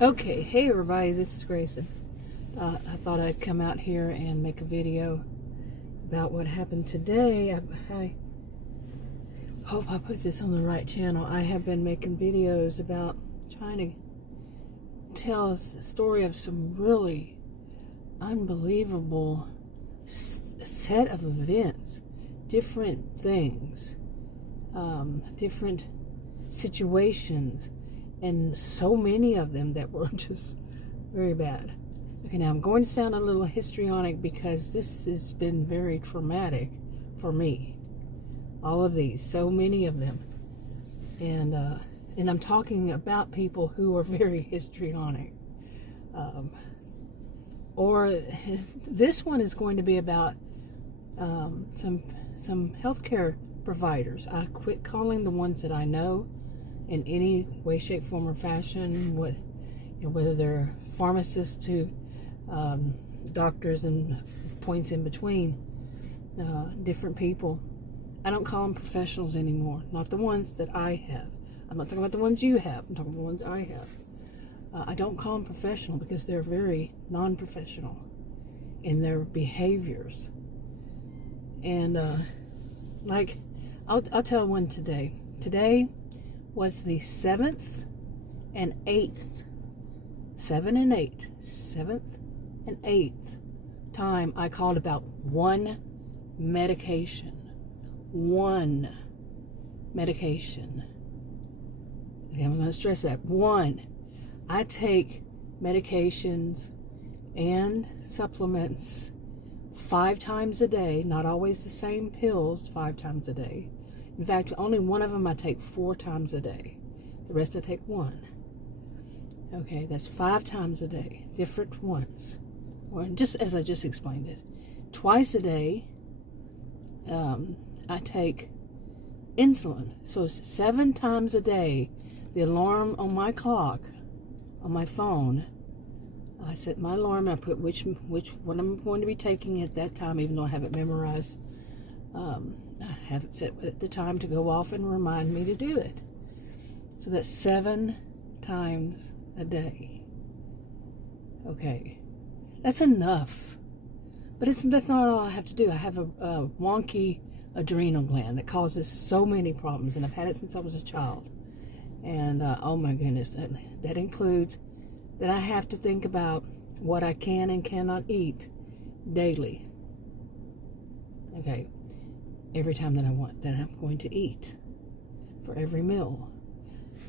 Okay, hey everybody, this is Grayson. I thought I'd come out here and make a video about what happened today. I hope I put this on the right channel. I have been making videos about trying to tell a story of some really unbelievable set of events, different things, different situations, and so many of them that were just very bad. Okay, now I'm going to sound a little histrionic because this has been very traumatic for me. All of these, so many of them. And I'm talking about people who are very histrionic. Or this one is going to be about some healthcare providers. I quit calling the ones that I know in any way, shape, form, or fashion, whether they're pharmacists to doctors and points in between, different people. I don't call them professionals anymore. Not the ones that I have. I'm not talking about the ones you have. I'm talking about the ones I have. I don't call them professional because they're very non-professional in their behaviors. And I'll tell one today. Today was the 7th and 8th, 7th and 8th time I called about one medication. One medication. Okay, I'm going to stress that. One. I take medications and supplements 5 times a day, not always the same pills 5 times a day. In fact, only one of them I take 4 times a day. The rest I take 1. Okay, that's 5 times a day, different ones. Or just as I just explained it. Twice a day, I take insulin. So 7 times a day, the alarm on my clock, on my phone, I set my alarm, I put which one I'm going to be taking at that time, even though I have it memorized. I have it set at the time to go off and remind me to do it. So that's 7 times a day. Okay, that's enough. But that's not all I have to do. I have a wonky adrenal gland that causes so many problems, and I've had it since I was a child. And oh my goodness, that includes that I have to think about what I can and cannot eat daily. Okay, every time that I'm going to eat, for every meal,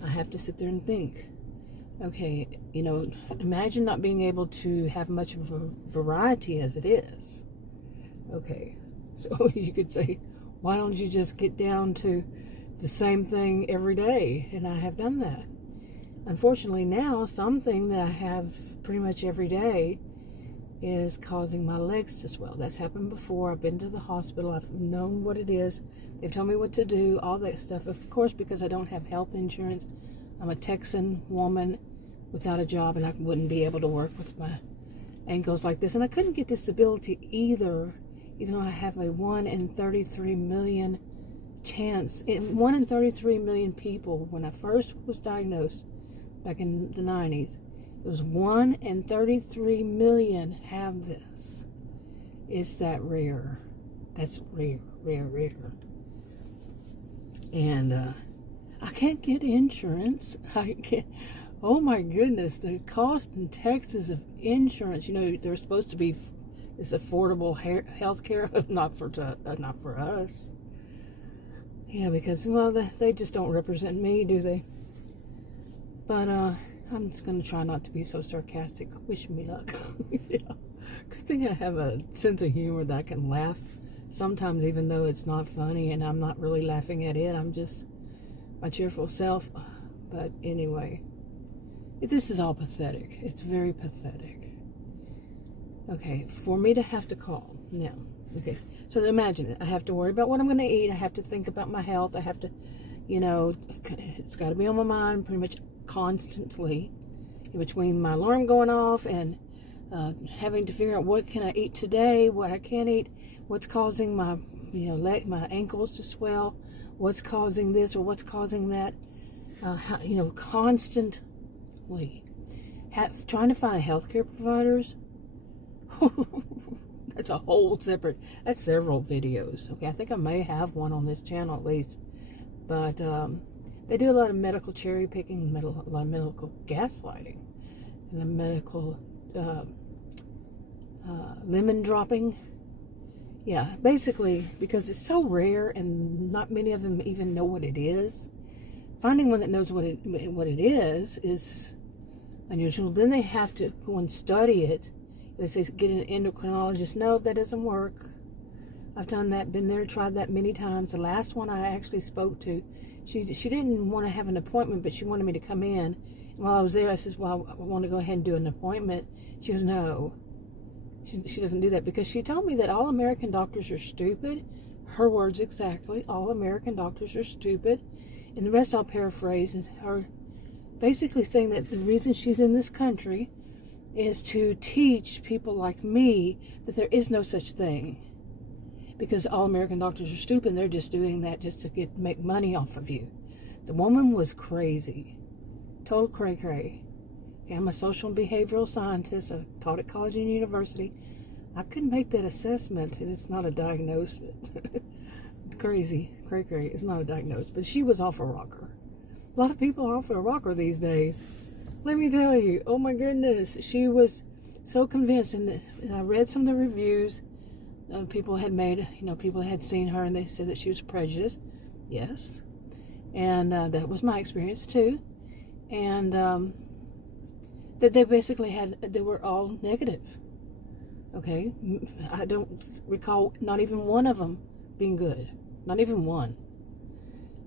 I have to sit there and think. Okay, imagine not being able to have much of a variety as it is. Okay, so you could say, why don't you just get down to the same thing every day? And I have done that. Unfortunately now, something that I have pretty much every day is causing my legs to swell. That's happened before. I've been to the hospital. I've known what it is. They've told me what to do, all that stuff. Of course, because I don't have health insurance, I'm a Texan woman without a job, and I wouldn't be able to work with my ankles like this. And I couldn't get disability either, even though I have a 1 in 33 million chance. 1 in 33 million people, when I first was diagnosed back in the 90s, it was 1 in 33 million have this. It's that rare. That's rare. And I can't get insurance. I can't. Oh my goodness, the cost in Texas of insurance. There's supposed to be this affordable health care, not for us. Yeah, because, well, they just don't represent me, do they? But I'm just going to try not to be so sarcastic. Wish me luck. Yeah. Good thing I have a sense of humor that I can laugh sometimes, even though it's not funny, and I'm not really laughing at it. I'm just my cheerful self. But anyway, this is all pathetic. It's very pathetic. Okay, for me to have to call now. Okay, so imagine it. I have to worry about what I'm going to eat. I have to think about my health. I have to, it's got to be on my mind pretty much constantly, between my alarm going off and having to figure out what can I eat today, what I can't eat, what's causing my my ankles to swell, what's causing this or what's causing that, constantly. trying to find healthcare providers. That's a whole separate, that's several videos. Okay, I think I may have one on this channel at least. But they do a lot of medical cherry picking, a lot of medical gaslighting, and the medical lemon dropping. Yeah, basically, because it's so rare and not many of them even know what it is. Finding one that knows what it is unusual. Then they have to go and study it. They say get an endocrinologist. No, that doesn't work. I've done that, been there, tried that many times. The last one I actually spoke to, she didn't want to have an appointment, but she wanted me to come in. And while I was there, I said, well, I want to go ahead and do an appointment. She goes, no. She doesn't do that because she told me that all American doctors are stupid. Her words exactly. All American doctors are stupid. And the rest I'll paraphrase is her basically saying that the reason she's in this country is to teach people like me that there is no such thing. Because all American doctors are stupid and they're just doing that just to make money off of you. The woman was crazy. Total cray-cray. Okay, I'm a social and behavioral scientist. I taught at college and university. I couldn't make that assessment, and it's not a diagnosis. Crazy, cray-cray. It's not a diagnosis. But she was off a rocker. A lot of people are off a rocker these days. Let me tell you, oh my goodness, she was so convinced, and I read some of the reviews people had made, people had seen her and they said that she was prejudiced. Yes. And that was my experience too. And that they basically they were all negative. Okay. I don't recall not even one of them being good. Not even one.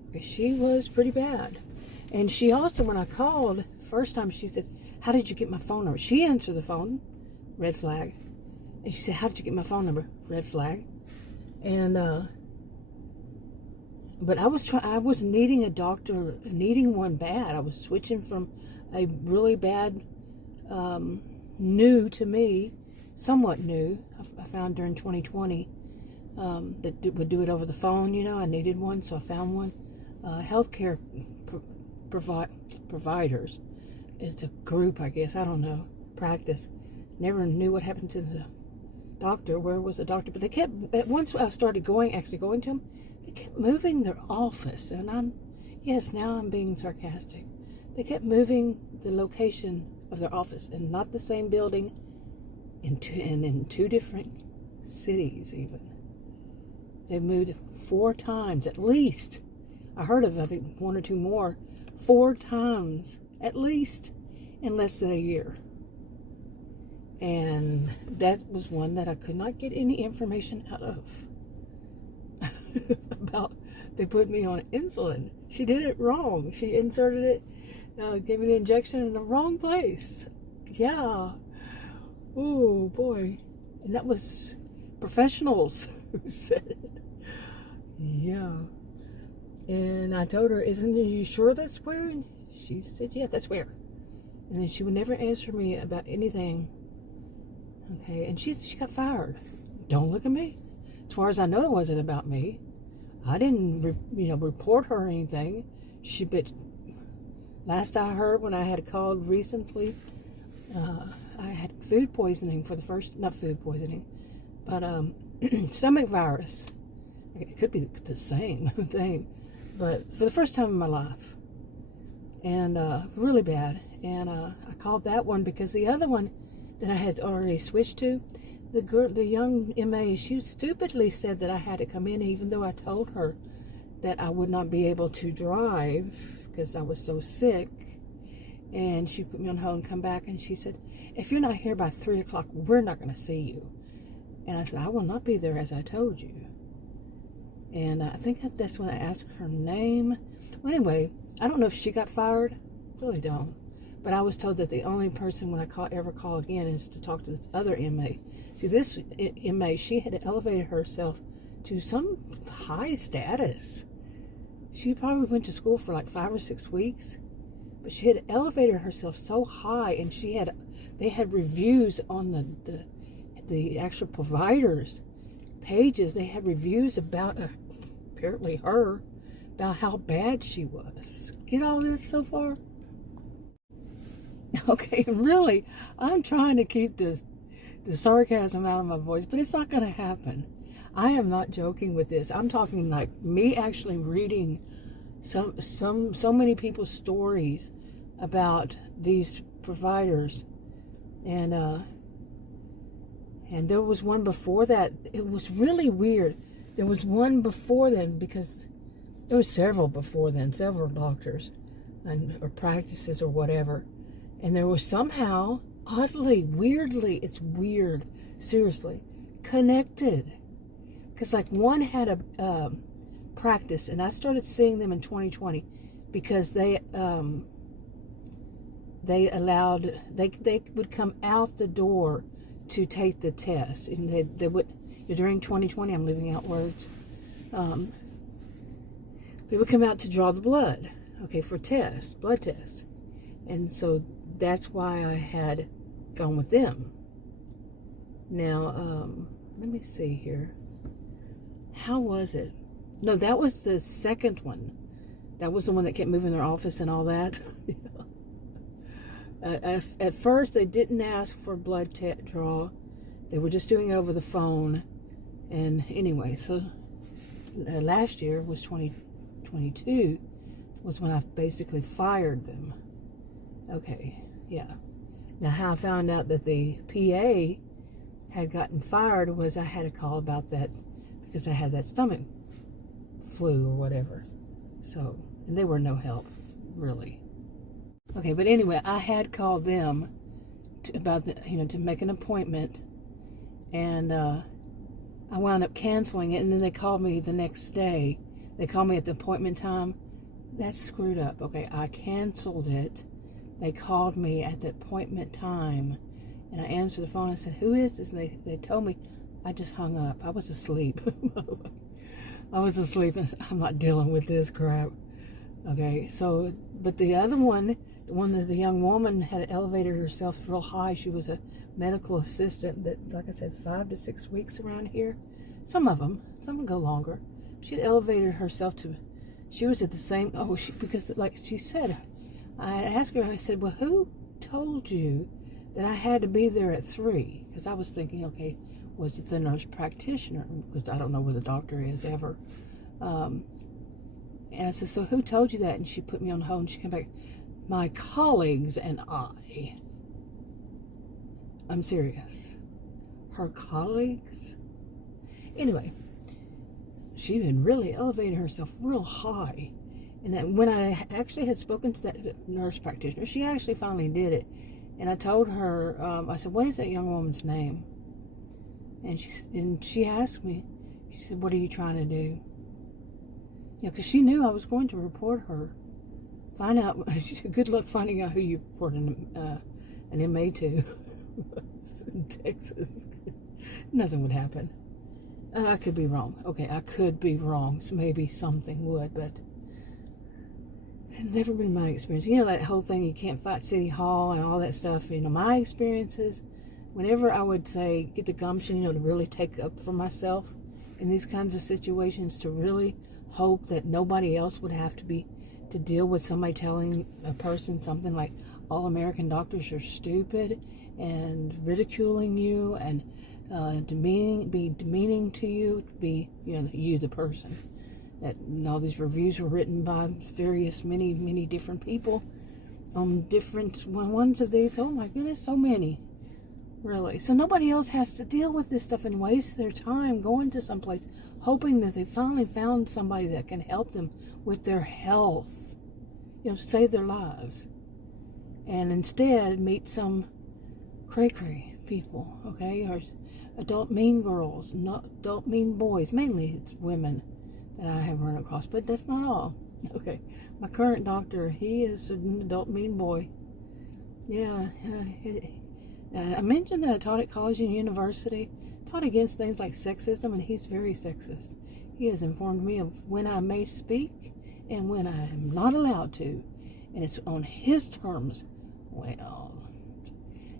Okay. She was pretty bad. And she also, when I called, first time she said, how did you get my phone number? She answered the phone, red flag. And she said, how did you get my phone number? Red flag. And, but I was needing a doctor, needing one bad. I was switching from a really bad, new to me, somewhat new, I found during 2020, that would do it over the phone, I needed one, so I found one. Healthcare providers. It's a group, I guess. I don't know. Practice. Never knew what happened to the doctor. Where was the doctor? But they kept, once I started actually going to them, they kept moving their office. And now I'm being sarcastic. They kept moving the location of their office, and not the same building, in two different cities even. They moved 4 times at least. I heard of, I think, 1 or 2 more. 4 times at least in less than a year. And that was one that I could not get any information out of. About, they put me on insulin. She did it wrong. She inserted it, gave me the injection in the wrong place. Yeah. Oh boy. And that was professionals who said it. Yeah. And I told her, are you sure that's where? And she said, yeah, that's where. And then she would never answer me about anything. Okay, and she got fired. Don't look at me. As far as I know, it wasn't about me. I didn't, report her or anything. But last I heard, when I had called recently, I had food poisoning not food poisoning, but stomach virus. It could be the same thing, but for the first time in my life, and really bad. And I called that one because the other one that I had already switched to, the young MA, she stupidly said that I had to come in, even though I told her that I would not be able to drive because I was so sick. And she put me on hold and come back, and she said, if you're not here by 3 o'clock, we're not going to see you. And I said, I will not be there as I told you. And I think that's when I asked her name. Well, anyway, I don't know if she got fired. Really don't. But I was told that the only person when I ever call again is to talk to this other MA. See, this MA, she had elevated herself to some high status. She probably went to school for like 5 or 6 weeks. But she had elevated herself so high, and they had reviews on the actual providers' pages. They had reviews about apparently her, about how bad she was. Get all this so far? Okay, really, I'm trying to keep the sarcasm out of my voice, but it's not going to happen. I am not joking with this. I'm talking like me actually reading so many people's stories about these providers, and there was one before that. It was really weird. There was one before then, because there were several before then, several doctors or practices or whatever, and there was somehow, oddly, weirdly, it's weird, seriously, connected. Because like one had a practice, and I started seeing them in 2020 because they would come out the door to take the test, and they would, during 2020, I'm leaving out words, they would come out to draw the blood, okay, for blood tests. And so that's why I had gone with them. Now, let me see here. How was it? No, that was the second one. That was the one that kept moving their office and all that. At first, they didn't ask for blood draw. They were just doing it over the phone. And anyway, so last year was 2022, was when I basically fired them. Okay, yeah. Now, how I found out that the PA had gotten fired was I had a call about that because I had that stomach flu or whatever. So, and they were no help, really. Okay, but anyway, I had called them to make an appointment, and I wound up canceling it, and then they called me the next day. They called me at the appointment time. That's screwed up. Okay, I canceled it. They called me at the appointment time, and I answered the phone. I said, "Who is this?" And they told me. I just hung up. I was asleep. I was asleep, and I'm not dealing with this crap. Okay, so, but the other one, the one that the young woman had elevated herself real high. She was a medical assistant that, like I said, 5 to 6 weeks around here. Some of them go longer. She had elevated herself to, she was at the same, because like she said, I asked her, I said, well, who told you that I had to be there at 3? Because I was thinking, okay, was it the nurse practitioner? Because I don't know where the doctor is ever. And I said, so who told you that? And she put me on hold, and she came back, my colleagues and I. I'm serious. Her colleagues? Anyway, she had really elevated herself real high. And that when I actually had spoken to that nurse practitioner, she actually finally did it. And I told her, I said, what is that young woman's name? And she asked me, she said, what are you trying to do? Because she knew I was going to report her. Find out, good luck finding out who you report an inmate to in Texas. Nothing would happen. I could be wrong. Okay, I could be wrong. So maybe something would, but it's never been my experience. That whole thing, you can't fight City Hall and all that stuff. My experiences, whenever I would say, get the gumption, to really take up for myself in these kinds of situations, to really hope that nobody else would have to deal with somebody telling a person something like, all American doctors are stupid, and ridiculing you, and demeaning to you, you the person. That all these reviews were written by many different people on different ones of these. Oh my goodness, so many. Really. So nobody else has to deal with this stuff and waste their time going to someplace hoping that they finally found somebody that can help them with their health, save their lives. And instead meet some cray-cray people, okay? Or adult mean girls, not adult mean boys. Mainly it's women that I have run across, but that's not all. Okay, my current doctor, he is an adult mean boy. Yeah, I mentioned that I taught at college and university, taught against things like sexism, and he's very sexist. He has informed me of when I may speak and when I am not allowed to, and it's on his terms. Well,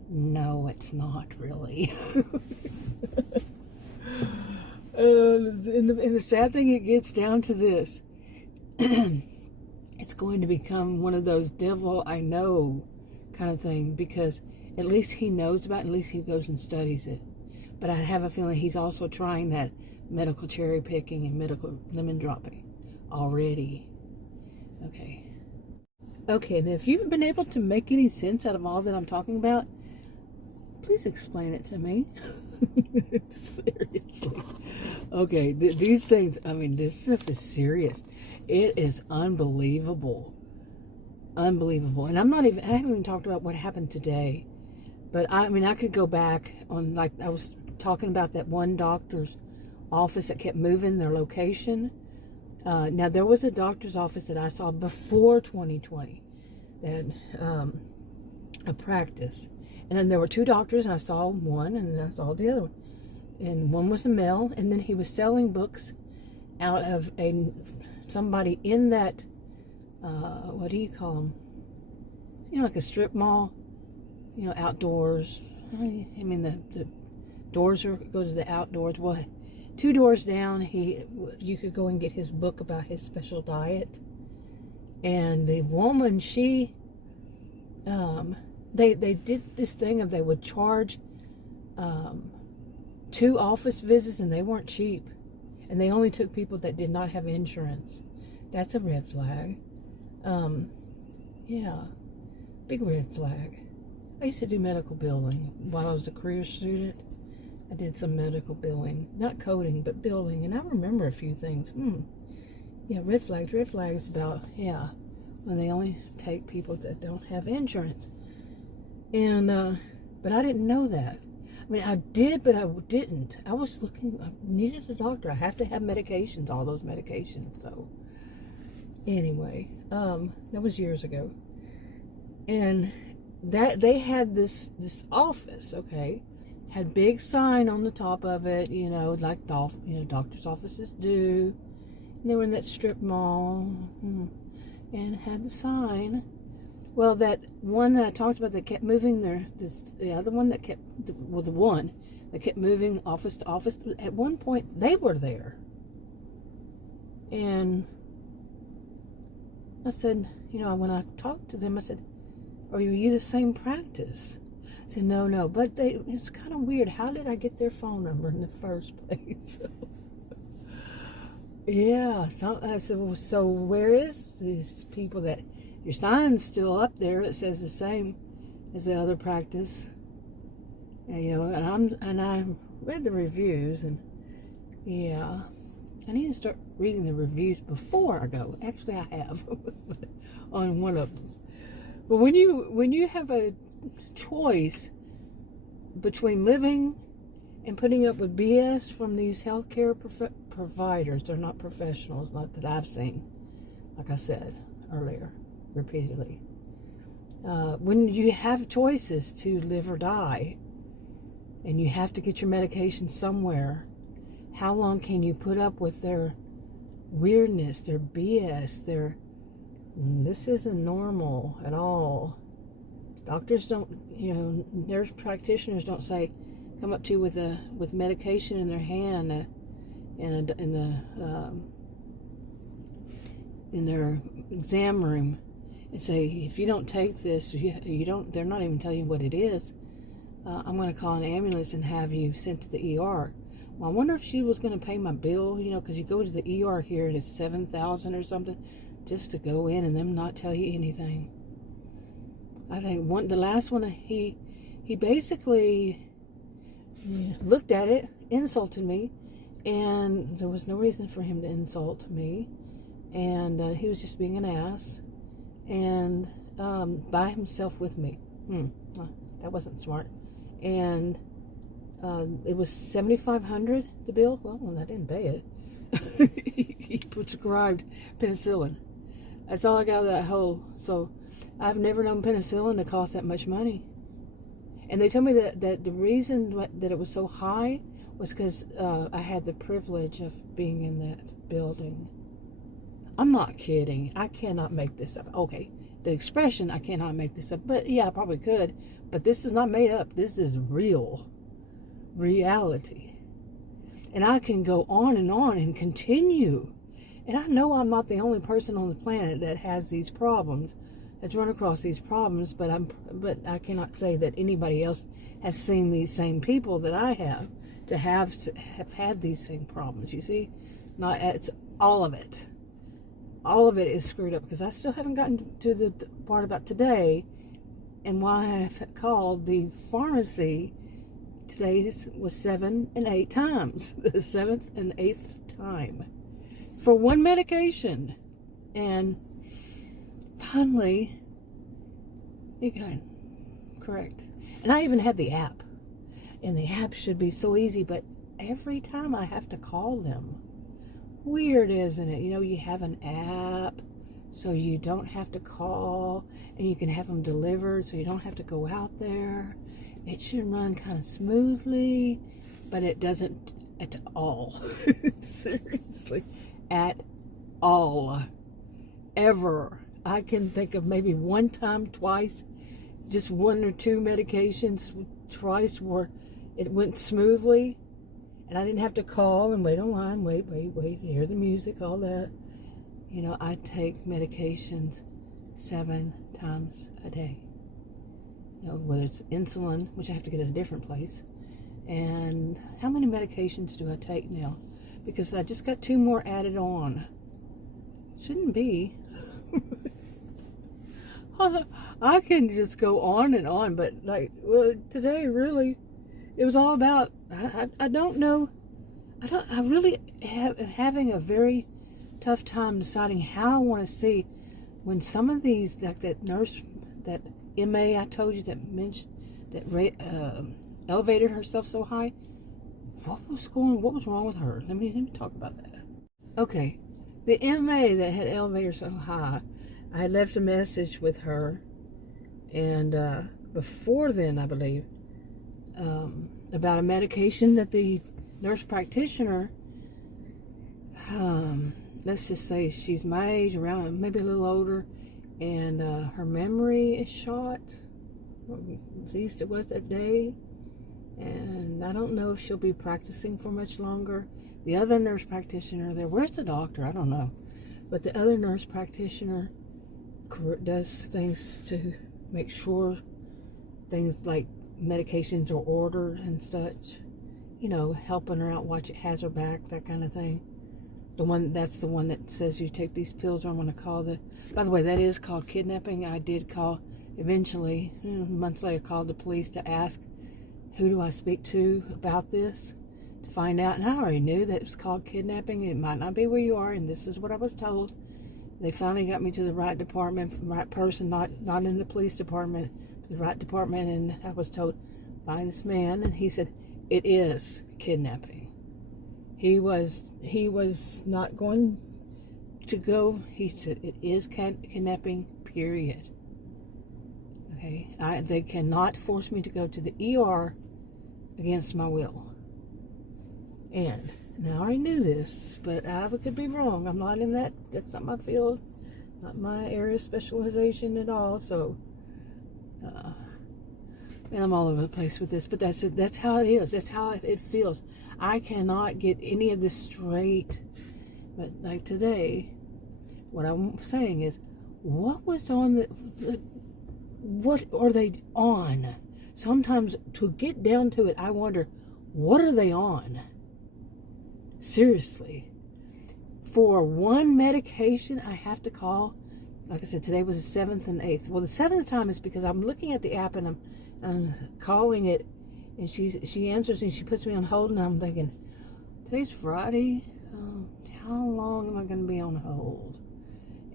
no, it's not really. And the sad thing, it gets down to this. It's going to become one of those devil I know kind of thing, because at least he knows about it, at least he goes and studies it. But I have a feeling he's also trying that medical cherry picking and medical lemon dropping already. Okay, and if you've been able to make any sense out of all that I'm talking about, please explain it to me. Seriously. Okay, these things, I mean, this stuff is serious. It is unbelievable. Unbelievable. And I haven't even talked about what happened today. But I mean, I could go back on, like, I was talking about that one doctor's office that kept moving their location. Now, there was a doctor's office that I saw before 2020 that a practice. And then there were two doctors, and I saw one, and then I saw the other one. And one was a male, and then he was selling books out of somebody in that, what do you call them? You know, like a strip mall, you know, outdoors. I mean, the doors go to the outdoors. Well, 2 doors down, you could go and get his book about his special diet. And the woman, they did this thing of they would charge 2 office visits, and they weren't cheap. And they only took people that did not have insurance. That's a red flag. Yeah, big red flag. I used to do medical billing while I was a career student. I did some medical billing, not coding, but billing, and I remember a few things. Yeah, red flags. Red flags about, yeah, when they only take people that don't have insurance. And, but I didn't know that. I mean, I did, but I didn't. I was looking, I needed a doctor. I have to have medications, all those medications. So, anyway, that was years ago. And that they had this office, okay, had big sign on the top of it, you know, like doctor's offices do. And they were in that strip mall, and had the sign. Well, that one that I talked about that kept moving the other one that kept, well, the one that kept moving office to office, at one point they were there. And I said, you know, when I talked to them, I said, are you the same practice? I said, no, but it's kind of weird. How did I get their phone number in the first place? Yeah, I said, well, so where is these people that, your sign's still up there, it says the same as the other practice. And, you know, and I read the reviews, and yeah, I need to start reading the reviews before I go. Actually, I have on one of them. But when you have a choice between living and putting up with BS from these healthcare providers, they're not professionals, not that I've seen, like I said earlier, repeatedly. When you have choices to live or die, and you have to get your medication somewhere, how long can you put up with their weirdness, their BS, this isn't normal at all. Doctors don't, you know, nurse practitioners don't say, come up to you with medication in their hand in their exam room, and say, if you don't take this, you don't. They're not even telling you what it is. I'm going to call an ambulance and have you sent to the ER. Well, I wonder if she was going to pay my bill, you know, because you go to the ER here and it's $7,000 or something, just to go in and them not tell you anything. I think the last one, he basically looked at it, insulted me, and there was no reason for him to insult me, and he was just being an ass, and by himself with me. That wasn't smart. And it was $7,500, the bill. Well, I didn't pay it. He prescribed penicillin. That's all I got of that hole. So I've never known penicillin to cost that much money. And they told me that the reason that it was so high was because I had the privilege of being in that building. I'm not kidding. I cannot make this up. Okay, the expression, I cannot make this up. But yeah, I probably could. But this is not made up. This is real. Reality. And I can go on and continue. And I know I'm not the only person on the planet that has these problems. that's run across these problems, but I cannot say that anybody else has seen these same people that I have to have had these same problems. You see, not it's all of it. All of it is screwed up because I still haven't gotten to the part about today and why I have called the pharmacy. Today was 7 and 8 times, the 7th and 8th time for one medication, and finally it got correct. And I even have the app, and the app should be so easy, but every time I have to call them. Weird, isn't it? You know, you have an app so you don't have to call, and you can have them delivered so you don't have to go out there. It should run kind of smoothly, but it doesn't at all. Seriously, at all. Ever. I can think of maybe one time, twice, just 1 or 2 medications twice where it went smoothly, and I didn't have to call and wait online, wait, hear the music, all that. You know, I take medications 7 times a day. You know, whether it's insulin, which I have to get at a different place, and how many medications do I take now? Because I just got 2 more added on. Shouldn't be. I can just go on and on, but like, well, today really, it was all about, I don't know, I really am having a very tough time deciding how I want to see when some of these, like that nurse, that MA I told you that mentioned, that elevated herself so high, what was wrong with her? Let me talk about that. Okay, the MA that had elevated so high, I had left a message with her, and before then, I believe, about a medication that the nurse practitioner, let's just say she's my age, around maybe a little older, and her memory is shot, at least it was that day, and I don't know if she'll be practicing for much longer. The other nurse practitioner there, where's the doctor? I don't know, but the other nurse practitioner does things to make sure things like medications are ordered and such, you know, helping her out, watch it, has her back, that kind of thing. That's the one that says you take these pills, or I'm going to call by the way, that is called kidnapping. I did call eventually, months later, called the police to ask who do I speak to about this, to find out, and I already knew that it was called kidnapping. It might not be where you are, and this is what I was told. They finally got me to the right department, right person, not in the police department, the right department, and I was told by this man, and he said, it is kidnapping. He was not going to go. He said, it is kidnapping, period. Okay, they cannot force me to go to the ER against my will. And now I already knew this, but I could be wrong. I'm not in that. That's not my field, not my area of specialization at all. So, and I'm all over the place with this, but that's it. That's how it is. That's how it feels. I cannot get any of this straight. But like today, what I'm saying is, what was on what are they on? Sometimes to get down to it, I wonder, what are they on? Seriously, for one medication I have to call. Like I said, today was the 7th and 8th. Well, the 7th time is because I'm looking at the app and I'm calling it, and she answers and she puts me on hold, and I'm thinking, today's Friday. How long am I going to be on hold?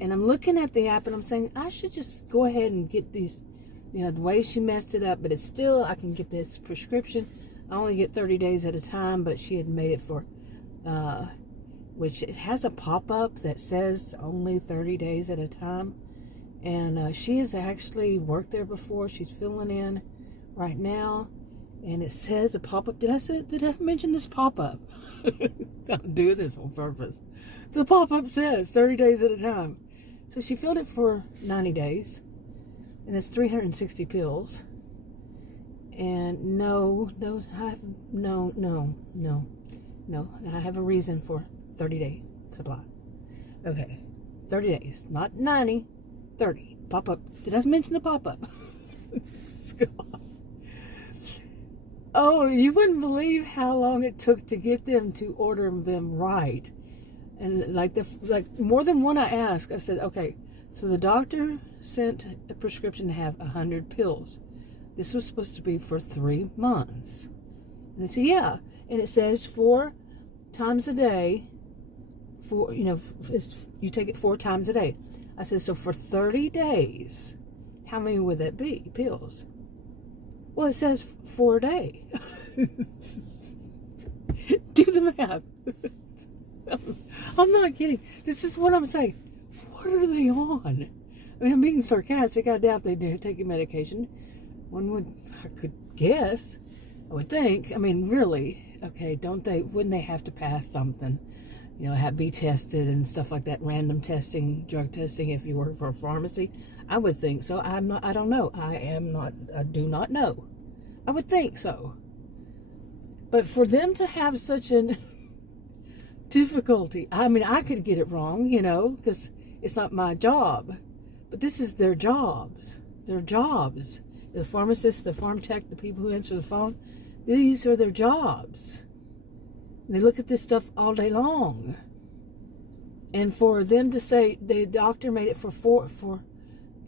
And I'm looking at the app and I'm saying, I should just go ahead and get these, you know, the way she messed it up, but it's still, I can get this prescription. I only get 30 days at a time, but she had made it for, which it has a pop-up that says only 30 days at a time. And she has actually worked there before. She's filling in right now. And it says a pop-up. Did I mention this pop-up? I'm doing this on purpose. The pop-up says 30 days at a time. So she filled it for 90 days. And that's 360 pills. And no, I have a reason for 30-day supply. Okay, 30 days, not 90, 30. pop-up. Did I mention the pop-up? Oh, you wouldn't believe how long it took to get them to order them right. And like more than one I asked, I said, okay, so the doctor sent a prescription to have 100 pills. This was supposed to be for 3 months. And they said, yeah. And it says 4 times a day. You take it 4 times a day. I said, so for 30 days, how many would that be, pills? Well, it says 4 a day. Do the math. I'm not kidding. This is what I'm saying. What are they on? I mean, I'm being sarcastic. I doubt they do take medication. I could guess. I would think. I mean, really. Okay, wouldn't they have to pass something? Be tested and stuff like that. Random testing, drug testing, if you work for a pharmacy. I would think so. I don't know. I do not know. I would think so. But for them to have such a difficulty, I mean, I could get it wrong, because it's not my job. But this is their jobs. Their jobs. The pharmacists, the farm tech, the people who answer the phone, these are their jobs. And they look at this stuff all day long. And for them to say the doctor made it for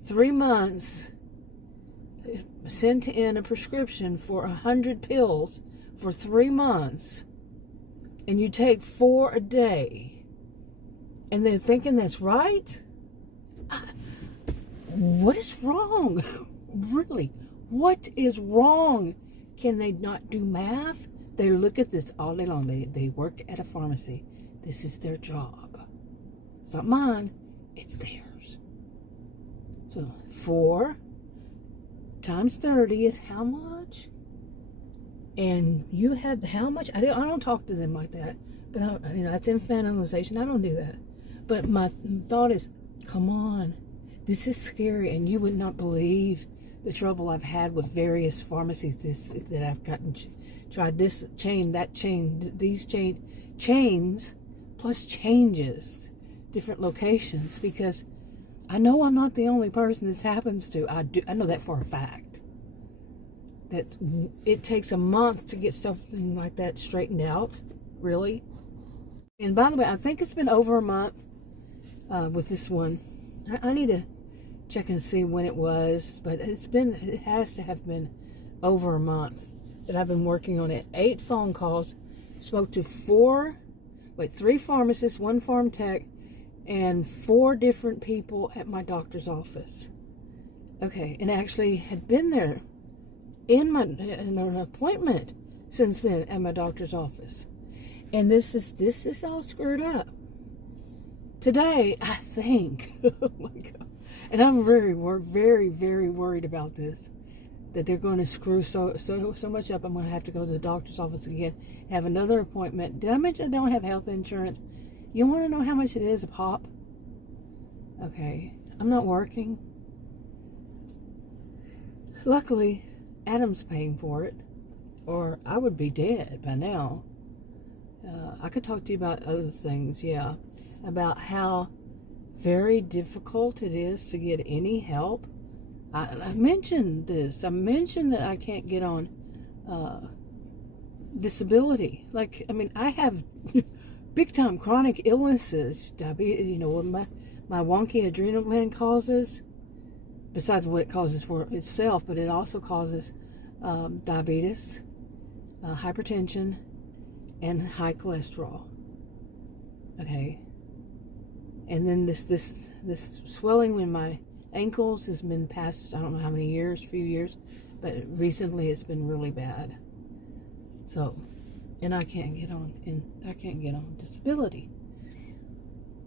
3 months, sent in a prescription for 100 pills for 3 months, and you take 4 a day, and they're thinking that's right? What is wrong? Really, what is wrong? Can they not do math? They look at this all day long. They work at a pharmacy. This is their job. It's not mine. It's theirs. So 4 times 30 is how much? And you have how much? I don't talk to them like that. But that's infantilization. I don't do that. But my thought is, come on, this is scary, and you would not believe the trouble I've had with various pharmacies. That I've tried this chain, that chain, these chains, plus changes, different locations, because I know I'm not the only person this happens to. I know that for a fact. That it takes a month to get something like that straightened out, really. And by the way, I think it's been over a month with this one. I need to check and see when it was, but it has to have been over a month that I've been working on it. 8 phone calls, spoke to 3 pharmacists, 1 farm tech, and 4 different people at my doctor's office. Okay, and actually had been there in an appointment since then at my doctor's office. And this is all screwed up. Today, I think, oh my God, and I'm very, very worried about this, that they're going to screw so much up. I'm going to have to go to the doctor's office again, have another appointment. Did I mention I don't have health insurance? You want to know how much it is a pop? Okay, I'm not working. Luckily, Adam's paying for it, or I would be dead by now. I could talk to you about other things, yeah, about how very difficult it is to get any help. I mentioned this. I mentioned that I can't get on disability. I have big time chronic illnesses, diabetes, what my wonky adrenal gland causes, besides what it causes for itself, but it also causes diabetes, hypertension, and high cholesterol. Okay. And then this swelling in my ankles has been past, I don't know how many years, few years, but recently it's been really bad. So, and I can't get on disability.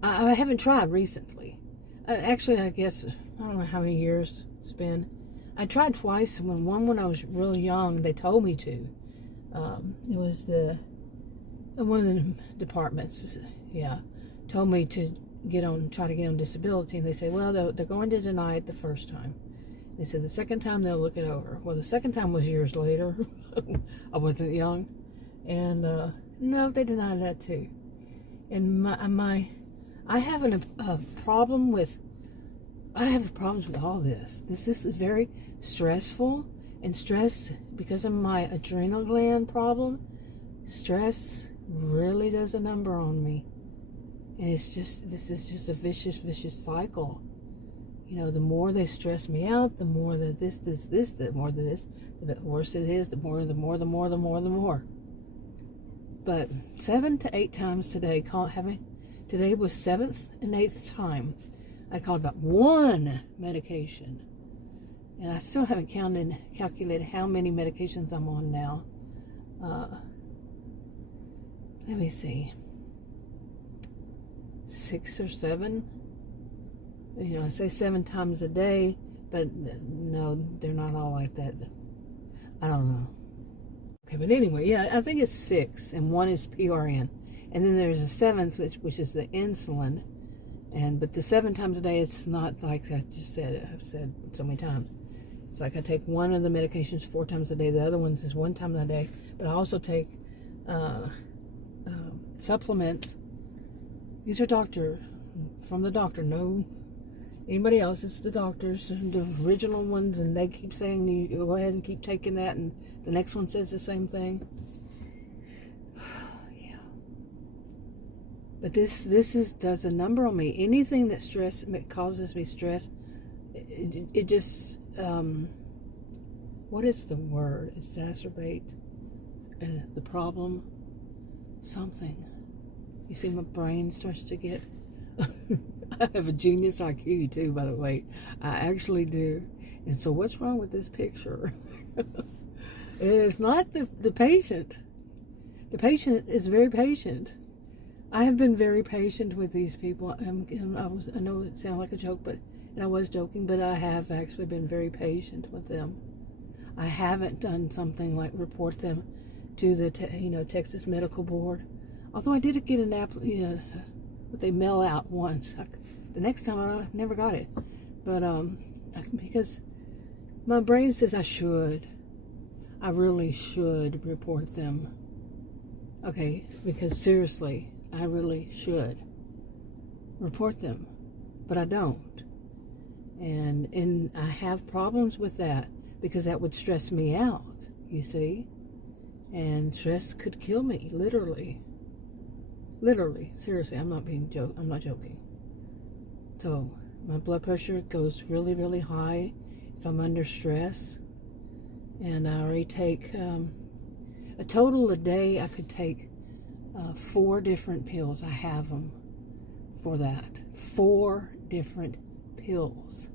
I haven't tried recently. Actually, I guess, I don't know how many years it's been. I tried twice. When I was really young, they told me to. It was one of the departments, yeah, told me to try to get on disability, and they say, well, they're going to deny it the first time. They said the second time they'll look it over. Well, the second time was years later. I wasn't young, and no, they denied that too. And I have a problem with I have problems with all this. This is very stressful, and stress, because of my adrenal gland problem, stress really does a number on me. And this is just a vicious cycle. You know, the more they stress me out, the more that this, the more this, the worse it is, the more. But 7 to 8 times today, today was 7th and 8th time. I called about 1 medication. And I still haven't calculated how many medications I'm on now. Let me see. 6 or 7. You know, I say 7 times a day, but no, they're not all like that. I don't know. Okay, but anyway, yeah, I think it's 6, and 1 is PRN. And then there's a 7th, which is the insulin. But the 7 times a day, it's not like I just said. I've said so many times. It's like I take one of the medications 4 times a day. The other ones is 1 time a day. But I also take supplements. These are from the doctor. No, anybody else. It's the doctors, the original ones, and they keep saying you go ahead and keep taking that, and the next one says the same thing. Yeah. But this does a number on me. Anything that causes me stress, it just what is the word? Exacerbate the problem. Something. You see, my brain starts to get. I have a genius IQ too, by the way. I actually do. And so, what's wrong with this picture? It's not the patient. The patient is very patient. I have been very patient with these people. I know it sounds like a joke, and I was joking, but I have actually been very patient with them. I haven't done something like report them to the Texas Medical Board. Although I did get an app, what they mail out once. The next time I never got it, but because my brain says I really should report them. Okay, because seriously, I really should report them, but I don't, and I have problems with that because that would stress me out. You see, and stress could kill me, literally. Literally, seriously, I'm not joking. So my blood pressure goes really, really high if I'm under stress, and I already take a total a day. I could take 4 different pills. I have them for that. 4 different pills,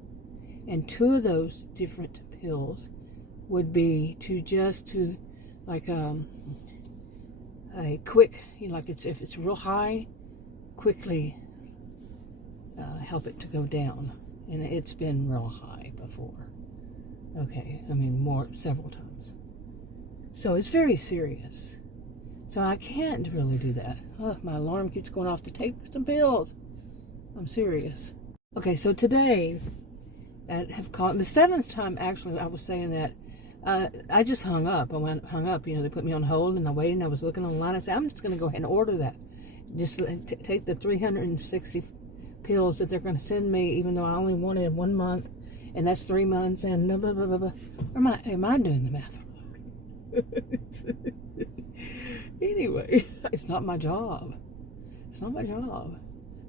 and 2 of those different pills would be to like a quick, like if it's real high, quickly help it to go down. And it's been real high before. Okay, I mean several times. So it's very serious. So I can't really do that. Oh, my alarm keeps going off to take some pills. I'm serious. Okay, so today, I have called the 7th time. Actually, I was saying that. I just hung up. Hung up. They put me on hold, and I waited, and I was looking online. I said, I'm just going to go ahead and order that. Just take the 360 pills that they're going to send me, even though I only wanted 1 month, and that's 3 months, and blah, blah, blah, blah. Am I doing the math? Anyway, it's not my job. It's not my job.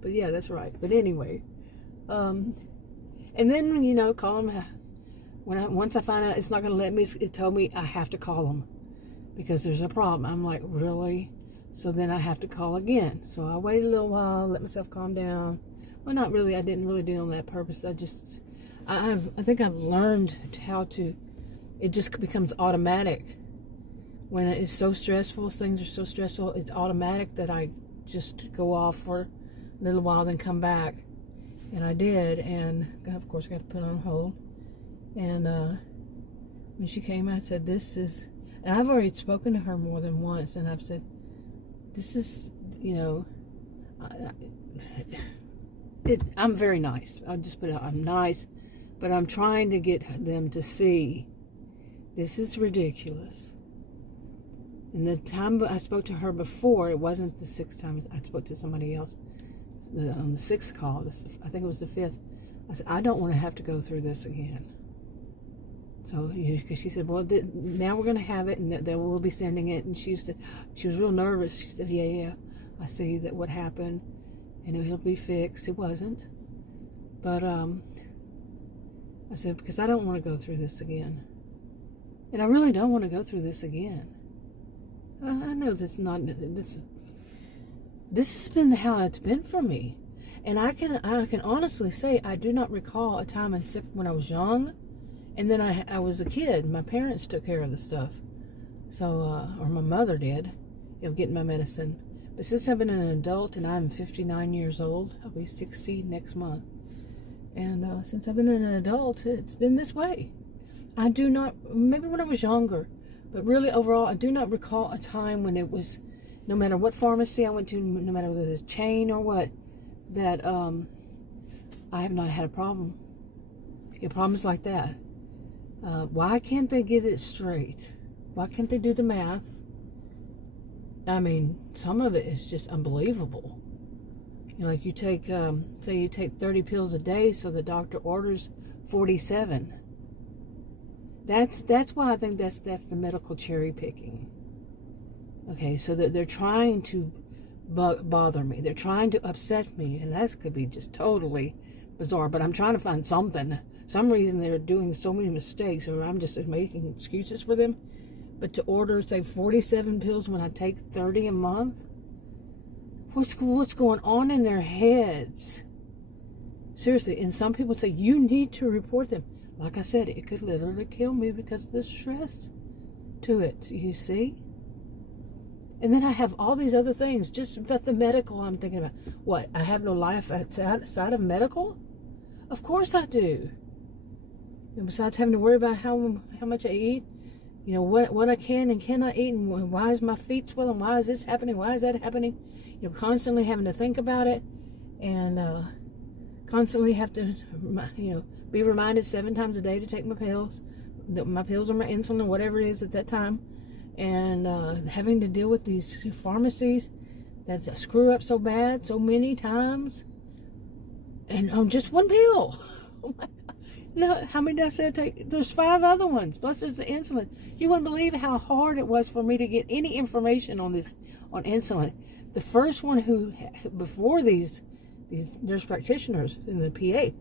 But yeah, that's right. But anyway, and then, call them. Once I find out it's not going to let me, it told me I have to call them because there's a problem. I'm like, really? So then I have to call again. So I waited a little while, let myself calm down. Well, not really. I didn't really do it on that purpose. I think I've learned how to. It just becomes automatic when it's so stressful. Things are so stressful. It's automatic that I just go off for a little while, then come back, and I did. And of course, I got to put it on hold. And when she came, I said, this is, and I've already spoken to her more than once, and I've said, this is, I'm very nice. I'll just put it out, I'm nice, but I'm trying to get them to see this is ridiculous. And the time I spoke to her before, it wasn't the 6th time I spoke to somebody else. On the 6th call, I think it was the 5th, I said, I don't want to have to go through this again. So, because she said, well, now we're going to have it, and then we'll be sending it. And she was real nervous. She said, yeah, I see that what happened, and it'll be fixed. It wasn't. But I said, because I don't want to go through this again. And I really don't want to go through this again. I know this has been how it's been for me. And I can honestly say I do not recall a time except when I was young, and then I was a kid. My parents took care of the stuff, so or my mother did, getting my medicine. But since I've been an adult, and I'm 59 years old, I'll be 60 next month. And since I've been an adult, it's been this way. I do not, maybe when I was younger, but really overall, I do not recall a time when it was, no matter what pharmacy I went to, no matter whether it's a chain or what, that I have not had a problem. Problems like that. Why can't they get it straight? Why can't they do the math? I mean, some of it is just unbelievable. Like you take, say you take 30 pills a day, so the doctor orders 47. That's why I think that's the medical cherry picking. Okay, so they're trying to bother me. They're trying to upset me, and that could be just totally bizarre. But I'm trying to find something. Some reason they're doing so many mistakes, or I'm just making excuses for them. But to order, say, 47 pills when I take 30 a month, what's going on in their heads? Seriously, and some people say you need to report them. Like I said, it could literally kill me because of the stress to it. You see. And then I have all these other things, just about the medical. I'm thinking about, what, I have no life outside of medical? Of course I do. And besides having to worry about how much I eat, what I can and cannot eat, and why is my feet swelling, why is this happening, why is that happening, constantly having to think about it, and constantly have to, be reminded 7 times a day to take my pills, my pills or my insulin, whatever it is at that time. And having to deal with these pharmacies that screw up so bad so many times, and on just one pill. Oh my God. How many did I say I take? There's 5 other ones, plus there's the insulin. You wouldn't believe how hard it was for me to get any information on insulin. The first one before these nurse practitioners in the PA,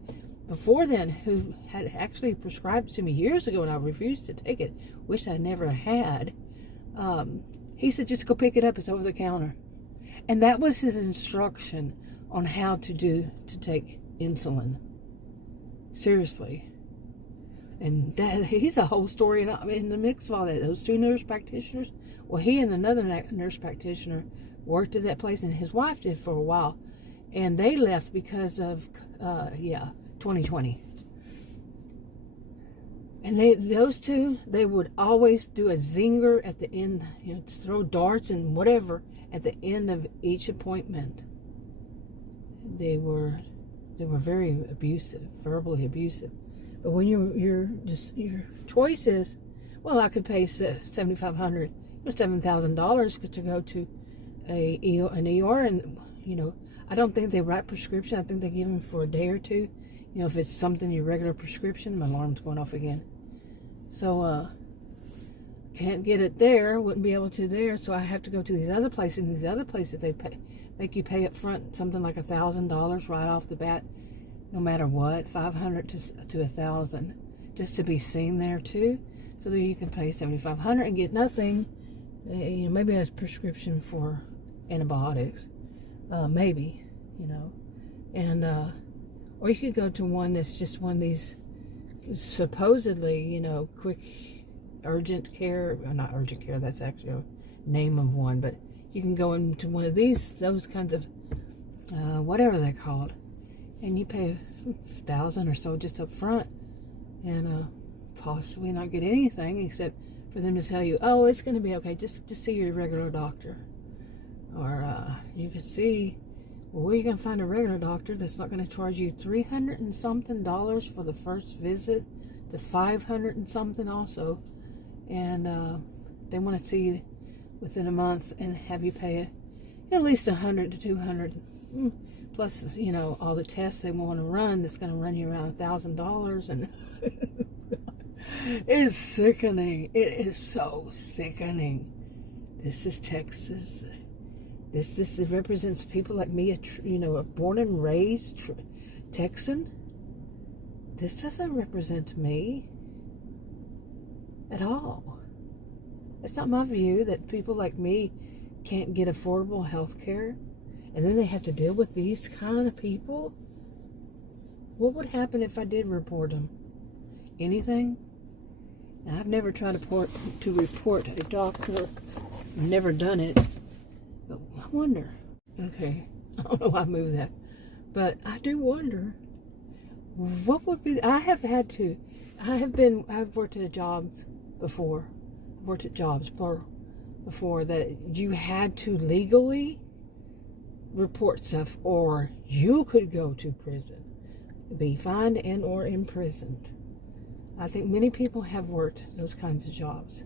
before then, who had actually prescribed it to me years ago, and I refused to take it, wish I never had. He said, just go pick it up, it's over the counter. And that was his instruction on how to take insulin. Seriously. And he's a whole story in the mix of all that. Those 2 nurse practitioners, well, he and another nurse practitioner worked at that place, and his wife did for a while. And they left because of, 2020. And those 2, they would always do a zinger at the end, throw darts and whatever at the end of each appointment. They were very abusive, verbally abusive. But when your choice is, well, I could pay $7,500, $7,000 to go to an ER, and I don't think they write prescription. I think they give them for a day or 2. If it's something your regular prescription. My alarm's going off again. So, can't get it there, wouldn't be able to there, so I have to go to these other places. And these other places, they make you pay up front something like $1,000 right off the bat, no matter what, $500 to $1,000, just to be seen there too. So that you can pay $7,500 and get nothing. Maybe a prescription for antibiotics, maybe, and or you could go to one that's just one of these supposedly, quick, urgent care. Well, not urgent care, that's actually a name of one, but you can go into one of those kinds of, whatever they're called, and you pay $1,000 or so just up front, and possibly not get anything except for them to tell you, oh, it's going to be okay, just see your regular doctor. Or you could see, well, where are you going to find a regular doctor that's not going to charge you $300 and something for the first visit, to $500 and something also, and they want to see you within a month and have you pay at least $100 to $200, Plus, you know, all the tests they want to run, that's going to run you around $1,000, and it's sickening. It is so sickening. This is Texas. This represents people like me, you know, a born and raised Texan. This doesn't represent me at all. It's not my view that people like me can't get affordable health care, and then they have to deal with these kind of people. What would happen if I did report them? Anything? Now, I've never tried to report a doctor. I've never done it. But I wonder. Okay, I don't know why I moved that. But I do wonder, what would be, I've worked at jobs before. I've worked at jobs, plural, before, that you had to legally report stuff, or you could go to prison, be fined and or imprisoned. I think many people have worked those kinds of jobs,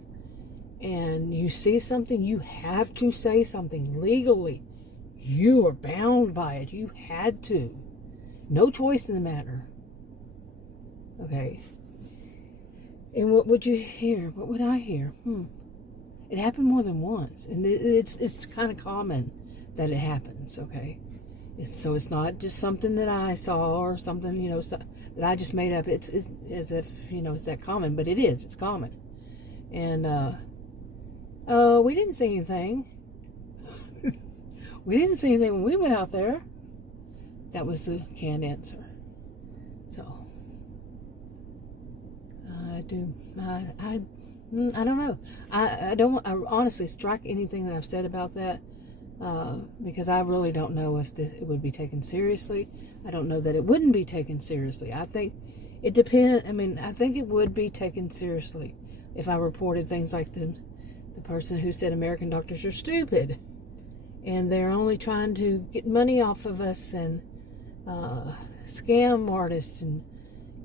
and you see something, you have to say something legally. You are bound by it. You had to. No choice in the matter. Okay. And what would you hear? What would I hear? It happened more than once, and it's kind of common that it happens. Okay. So it's not just something that I saw or something, you know, that I just made up. It's as if, you know, it's that common, but it is. It's common. And we didn't see anything. We didn't see anything when we went out there. That was the canned answer. So I don't know. I honestly strike anything that I've said about that, because I really don't know if it would be taken seriously. I don't know that it wouldn't be taken seriously. I think it depends. I mean, I think it would be taken seriously if I reported things like the person who said American doctors are stupid and they're only trying to get money off of us, and scam artists, and,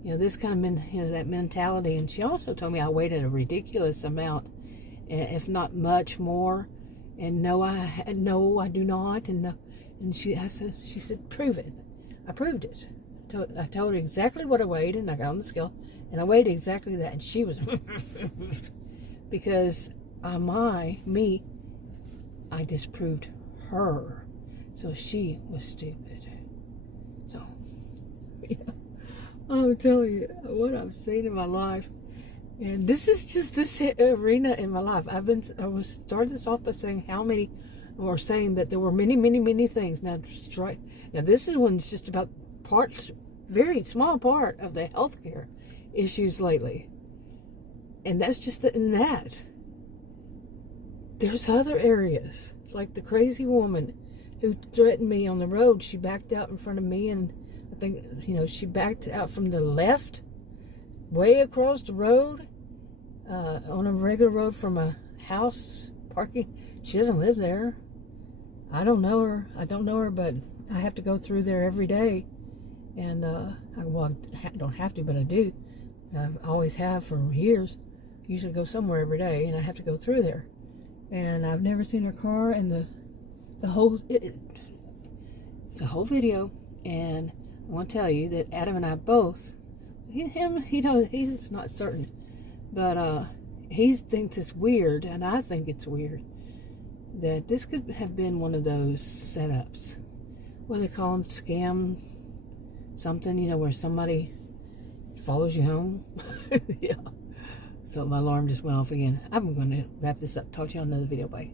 you know, this kind of that mentality. And she also told me I weighed at a ridiculous amount, if not much more. And no, I do not. And no, and she said, prove it. I proved it. I told her exactly what I weighed, and I got on the scale, and I weighed exactly that. And she was, because I disproved her. So she was stupid. So, yeah. I'm telling you what I've seen in my life. And this is just this arena in my life. I started this off by saying saying that there were many, many, many things. Now this is one's just about very small part of the healthcare issues lately. And that's just in that. There's other areas, like the crazy woman who threatened me on the road. She backed out in front of me, and I think, you know, she backed out from the left, way across the road, on a regular road from a house parking. She doesn't live there. I don't know her, but I have to go through there every day. And, I don't have to, but I do. I always have for years. Usually go somewhere every day, and I have to go through there. And I've never seen her car, and it's a whole video. And I want to tell you that Adam and I both, he's not certain, but he thinks it's weird, and I think it's weird, that this could have been one of those setups. What do they call them? Scam something, you know, where somebody follows you home. Yeah. So my alarm just went off again. I'm going to wrap this up. Talk to you on another video. Bye.